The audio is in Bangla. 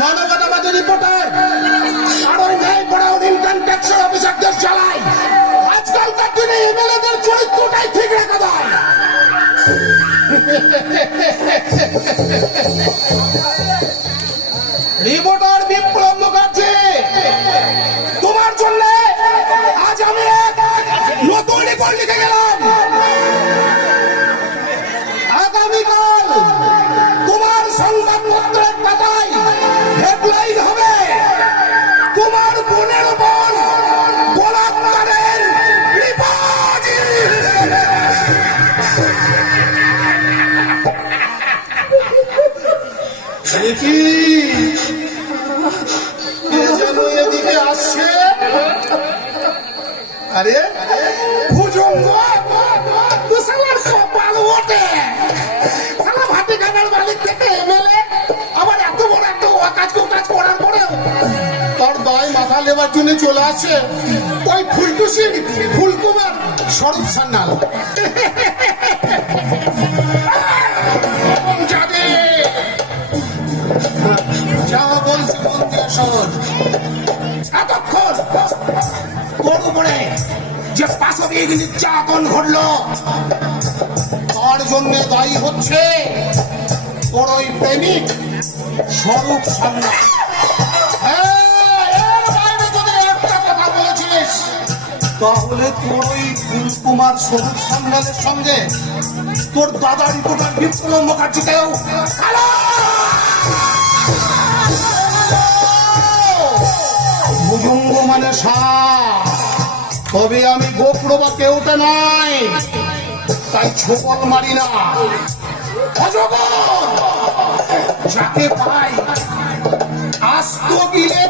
মানবতাবাদী রিপোর্টার আর ওই ন্যায় পড়াও ইনকাম ট্যাক্সের অফিসারদের চালায়। আজকালকার দিনে এমএলএদের চরিত্রটাই ঠিক রাখা যায়। রিপোর্টার বিপ্লব মুখার্জি, তোমার জন্য আজ আমি এক নতুন রিপোর্ট লিখে গেলাম। আগামীকাল তোমার সংবাদপত্রের পাতায় হেডলাইন হবে তোমার বোনের বোন বলাৎকারের রিপোর্ট। কি যেন এদিকে আসছে? আরে ভুজঙ্গ তো সালার কপাল ওঠে। সালা ভাতে খাবার মালিক থেকে এমএলএ, আবার এত বড় একটা অকাজ কুকাজ করার পরেও তোর দায় মাথা লেবার জন্য চলে আসে ওই ফুলটুসি ফুলকুমার স্বরূপ সান্যাল। যা বলছি মন দিয়ে শোন। এতক্ষণ তোর উপরে যে পাশবিক নির্যাতন ঘটলো তার জন্য দায়ী হচ্ছে তোর ওই প্রেমিক স্বরূপ সান্যাল। এর বাইরে যদি একটা কথা বলেছিস তাহলে তোর ওই ফুলকুমার স্বরূপ সান্যালের সঙ্গে তোর দাদা রিপোর্টার বিপ্লব মুখার্জিকেও ভুজঙ্গ মানে সাপ, তবে আমি গোপ্র বা কেউটা নয়, তাই ছোপল মারি না। অজগর যাকে পাই আস্ত গিলে